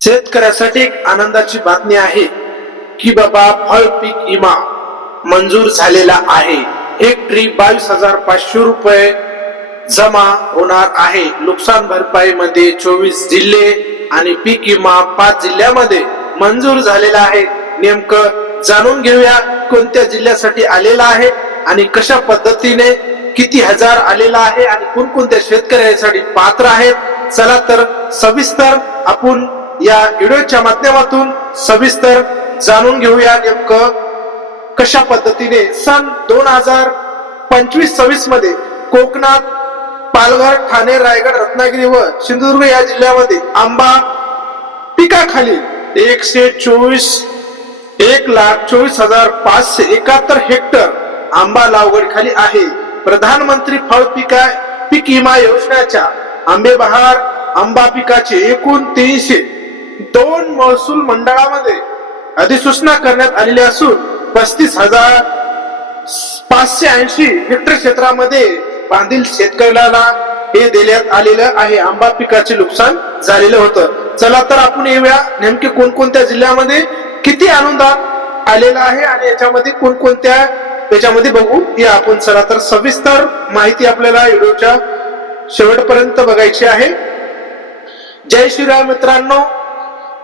शेतकऱ्यासाठी एक आनंदाची बातमी आहे की बाबा फळ पीक विमा मंजूर झालेला आहे। हेक्टरी 22,500 रुपये जमा होणार आहे। नुकसान भरपाई मध्ये 24 जिल्हे आणि पीक विमा 5 जिल्ह्यामध्ये मंजूर झालेला आहे। नेमकं जाणून घेऊया कोणत्या जिल्ह्यासाठी आलेला आहे आणि कशा पद्धतीने किती हजार आलेला आहे आणि कोणकोणत्या शेतकऱ्यांसाठी पात्र आहेत। चला तर सविस्तर आपण या व्हिडिओच्या माध्यमातून सविस्तर जाणून घेऊया नेमकं कशा पद्धतीने सन 2025-26 मध्ये कोकणात पालघर, ठाणे, रायगड, रत्नागिरी व सिंधुदुर्ग या जिल्ह्यामध्ये आंबा पिकाखाली 1,24,571 हेक्टर आंबा लागवड खाली आहे। प्रधानमंत्री फळ पीक विमा योजनेच्या आंबेबहार आंबा पिकाचे एकूण 302 महसूल मंडळामध्ये अधिसूचना करण्यात आलेली असून 35,580 हेक्टर क्षेत्रामध्ये बांधील शेतकऱ्याला हे देण्यात आलेलं आहे। आंबा पिकाचे नुकसान झालेलं होतं। चला तर आपण येऊया नेमके कोणकोणत्या जिल्ह्यामध्ये किती अनुदान आलेलं आहे आणि याच्यामध्ये कोणकोणत्या याच्यामध्ये बघू या आपण। चला तर सविस्तर माहिती आपल्याला व्हिडिओच्या शेवटपर्यंत बघायची आहे। जय श्रीराम मित्रांनो,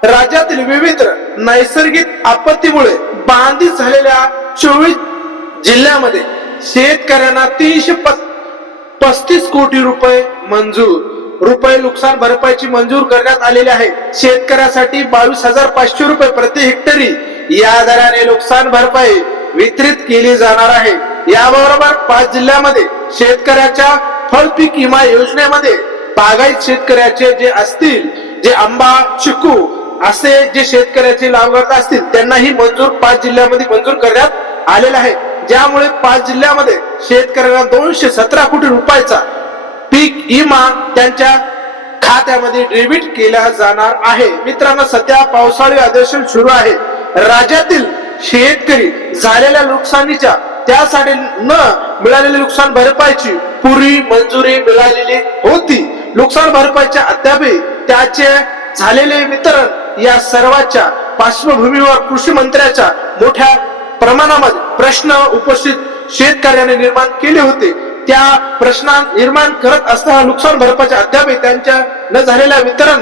राज्यातील विविध नैसर्गिक आपत्तीमुळे बाधित झालेल्या 24 जिल्ह्यामध्ये शेतकऱ्यांना 335 कोटी रुपये नुकसान भरपाईची मंजूर करण्यात आलेली आहे। शेतकऱ्यासाठी 22,500 रुपये प्रति हेक्टरी या दराने नुकसान भरपाई वितरित केली जाणार आहे। याबरोबर 5 जिल्ह्यामध्ये शेतकऱ्याच्या फळ पीक विमा योजनेमध्ये बागायत शेतकऱ्याचे जे असतील, जे आंबा, चिकू असे जे शेतकऱ्याचे लाभार्थी असतील त्यांनाही 5 जिल्ह्यामध्ये मंजूर करण्यात आलेला आहे। ज्यामुळे 5 जिल्ह्यामध्ये शेतकऱ्यांना 217 कोटी रुपयाचा पीक विमा त्यांच्या खात्यामध्ये डेबिट केला जाणार आहे। मित्रांनो, सध्या पावसाळी अधिवेशन सुरू आहे। राज्यातील शेतकरी झालेल्या नुकसानीच्या त्यासाठी न मिळालेल्या नुकसान भरपाईची पूर्वी मंजुरी मिळालेली होती। नुकसान भरपाईच्या अद्याप त्याचे झालेले वितरण या सर्वांच्या पार्श्वभूमीवर कृषी मंत्र्याच्या मोठ्या प्रमाणामध्ये प्रश्न उपस्थित शेतकऱ्यांनी निर्माण केले होते। त्या प्रश्न निर्माण करत असताना नुकसान भरपाईच्या अद्याप त्यांच्या न झालेल्या वितरण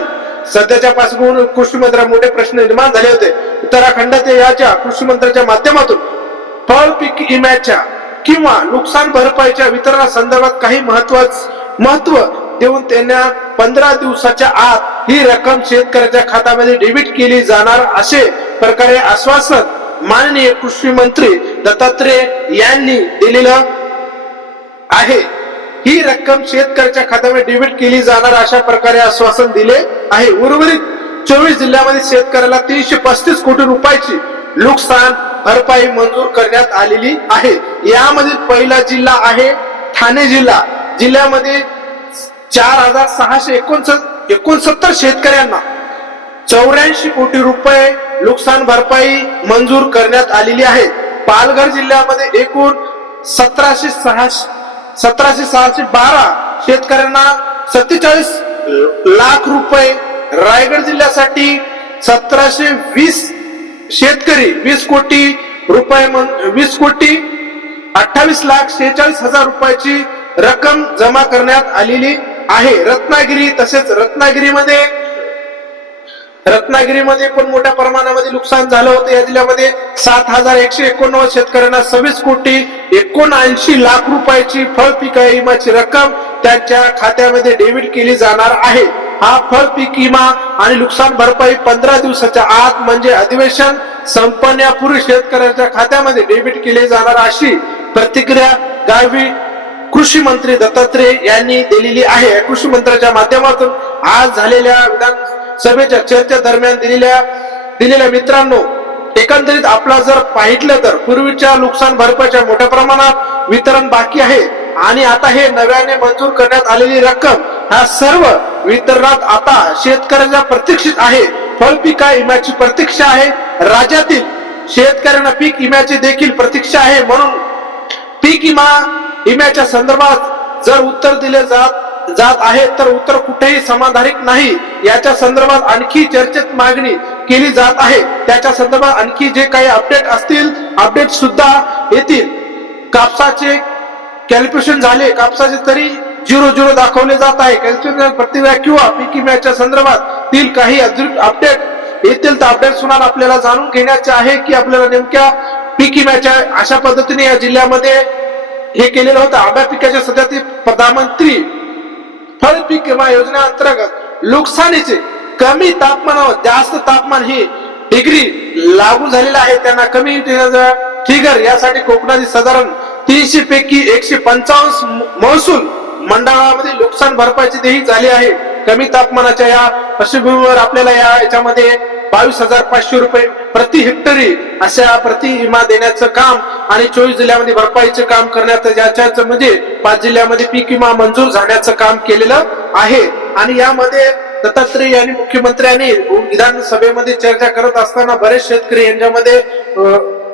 सध्याच्या पार्श्वभूमीवर कृषी मंत्र्या मोठे प्रश्न निर्माण झाले होते। उत्तराखंडात याच्या कृषी मंत्र्याच्या माध्यमातून फळ पीक विम्याच्या किंवा नुकसान भरपाईच्या वितरणासंदर्भात काही महत्व देऊन त्यांना 15 दिवसाच्या आत ही रक्कम शेतकऱ्याच्या खात्यामध्ये डेबिट केली जाणार असे प्रकारे आश्वासन माननीय कृषी मंत्री दत्तात्रय यांनी दिलेलं आहे। ही रक्कम शेतकऱ्याच्या खात्यामध्ये डेबिट केली जाणार अशा प्रकारे आश्वासन दिले आहे। उर्वरित 24 जिल्ह्यामध्ये शेतकऱ्याला 335 कोटी रुपयाची नुकसान भरपाई मंजूर करण्यात आलेली आहे। यामध्ये पहिला जिल्हा आहे ठाणे जिल्हा। जिल्ह्यामध्ये 4,669 शेतकऱ्यांना 84 कोटी रुपये नुकसान भरपाई मंजूर करण्यात आलेली आहे। पालघर जिल्ह्यामध्ये एकूण 17,612 शेतकऱ्यांना 47 लाख रुपये। रायगड जिल्ह्यासाठी 1,720 शेतकरी 20 कोटी 28,46,46,000 रुपयाची रक्कम जमा करण्यात आलेली आहे। रत्नागिरीमध्ये पण मोठ्या प्रमाणामध्ये नुकसान झालं होतं। या जिल्ह्यामध्ये 7,189 शेतकऱ्यांना 26 कोटी 79 लाख रुपयाची फळ पीक विम्याची रक्कम त्यांच्या खात्यामध्ये डेबिट केली जाणार आहे। हा फळ पीक विमा आणि नुकसान भरपाई 15 दिवसाच्या आत म्हणजे अधिवेशन संपण्यापूर्वी शेतकऱ्यांच्या खात्यामध्ये डेबिट केली जाणार अशी प्रतिक्रिया गावी कृषी मंत्री दत्तात्रय यांनी दिलेली आहे। कृषी मंत्र्याच्या माध्यमातून आज झालेल्या विधानसभेच्या चर्चे दरम्यान दिलेल्या मित्रांनो, एकंदरीत आपला जर पाहिलं तर पूर्वीच्या नुकसान भरपाईच्या मोठ्या प्रमाणात वितरण बाकी आहे आणि आता हे नव्याने मंजूर करण्यात आलेली रक्कम ह्या सर्व वितरणात आता शेतकऱ्यांच्या प्रतीक्षित आहे। फळ पीक विम्याची प्रतीक्षा आहे। राज्यातील शेतकऱ्यांना पीक विम्याची देखील प्रतीक्षा आहे। म्हणून पीक विम्याच्या संदर्भात जर उत्तर दिले जात जात आहे तर उत्तर कुठेही समाधानिक नाही। याच्या संदर्भात आणखी चर्चेत मागणी केली जात आहे। त्याच्या संदर्भात आणखी जे काही अपडेट असतील अपडेट सुद्धा येतील। कापसाचे कॅल्क्युलेशन झाले, कापसाचे तरी 0-0 दाखवले जात आहे। कॅल्क्युलेशन प्रतिक्रिया किंवा पीक विम्याच्या संदर्भातील काही अपडेट येतील तर अपडेट सुद्धा आपल्याला जाणून घेण्याचे आहे की आपल्याला नेमक्या पीक विम्याच्या अशा पद्धतीने या जिल्ह्यामध्ये हे केलेलं होतं। आंबा पिकाच्या सध्या प्रधानमंत्री फळ पीक विमा योजना अंतर्गत नुकसानीचे कमी तापमानावर जास्त तापमान ही डिग्री लागू झालेला आहे। त्यांना कमी ट्रिगर यासाठी कोकणातील साधारण 300 पैकी 155 महसूल मंडळामध्ये नुकसान भरपाईची देही झाली आहे। कमी तापमानाच्या या पार्श्वभूमीवर आपल्याला याच्यामध्ये 22,500 रुपये प्रति हेक्टरी अशा प्रति विमा देण्याचं काम आणि 24 जिल्ह्यामध्ये भरपाईचे काम करण्यात याच्याच म्हणजे 5 जिल्ह्यामध्ये पीक विमा मंजूर झाल्याचं काम केलेलं आहे। आणि यामध्ये दत्तात्रय यांनी मुख्यमंत्र्यांनी विधानसभेमध्ये चर्चा करत असताना बरेच शेतकरी यांच्यामध्ये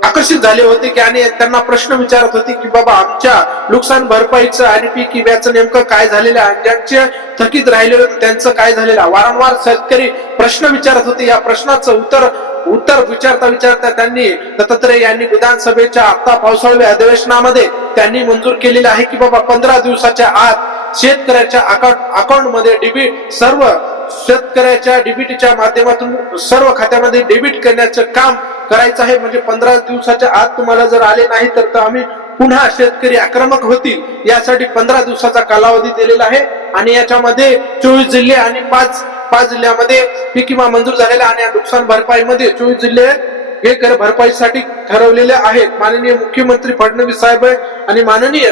आकर्षित झाले होते की आणि त्यांना प्रश्न विचारत होते की बाबा आमच्या नुकसान भरपाईचं आणि पीक विम्याचं नेमकं काय झालेलं आहे, ज्यांचे थकीत राहिले होते त्यांचं काय झालेलं आहे। वारंवार शेतकरी प्रश्न विचारत होते। या प्रश्नाचं उत्तर विचारता त्यांनी दत्तात्रय यांनी विधानसभेच्या आता पावसाळी अधिवेशनामध्ये त्यांनी मंजूर केलेलं आहे की बाबा 15 दिवसाच्या आत शेतकऱ्याच्या अकाउंट मध्ये डेबिट सर्व शेतकऱ्याच्या डीबीटीच्या माध्यमातून सर्व खात्यामध्ये डेबिट करण्याचं काम करायचं आहे। म्हणजे 15 दिवसाच्या आत तुम्हाला जर आले नाही तर आम्ही पुन्हा शेतकरी आक्रमक होतील यासाठी 15 दिवसाचा कालावधी दिलेला आहे। आणि याच्यामध्ये 24 जिल्हे आणि 5 जिल्ह्यामध्ये पीक विमा मंजूर झालेला आणि नुकसान भरपाईमध्ये 24 जिल्हे हे कर भरपाईसाठी ठरवलेले आहेत। माननीय मुख्यमंत्री फडणवीस साहेब आणि माननीय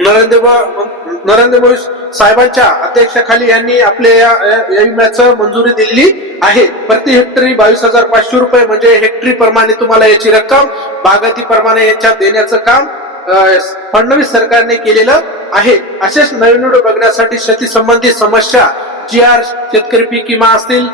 नरेंद्र मोदी साहेबांच्या अध्यक्षतेखाली यांनी आपल्या या विम्याचं मंजुरी दिली आहे। प्रति हेक्टरी 22,500 रुपये म्हणजे हेक्टरी प्रमाणे तुम्हाला याची रक्कम बागायती प्रमाणे याच्यात देण्याचं काम फडणवीस सरकारने केलेलं आहे। असेच नवीन व्हिडिओ बघण्यासाठी शेती संबंधित समस्या GR शेतकरी पीक विमा असतील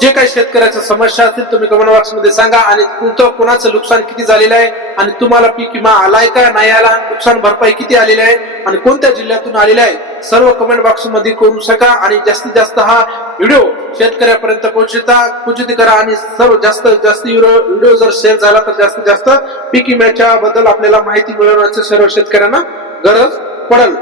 जे काही शेतकऱ्याच्या समस्या असतील तुम्ही कमेंट बॉक्स मध्ये सांगा आणि कोणाचं नुकसान किती झालेलं आहे आणि तुम्हाला पीक विमा आलाय का नाही आला, नुकसान भरपाई किती आलेली आहे आणि कोणत्या जिल्ह्यातून आलेला आहे सर्व कमेंट बॉक्स मध्ये करू शका। आणि जास्तीत जास्त हा व्हिडिओ शेतकऱ्यापर्यंत पोहोचित करा आणि सर्व जास्तीत जास्त व्हिडिओ जर शेअर झाला तर जास्तीत जास्त पीक विम्याच्या बद्दल आपल्याला माहिती मिळवण्याची सर्व शेतकऱ्यांना गरज पडेल।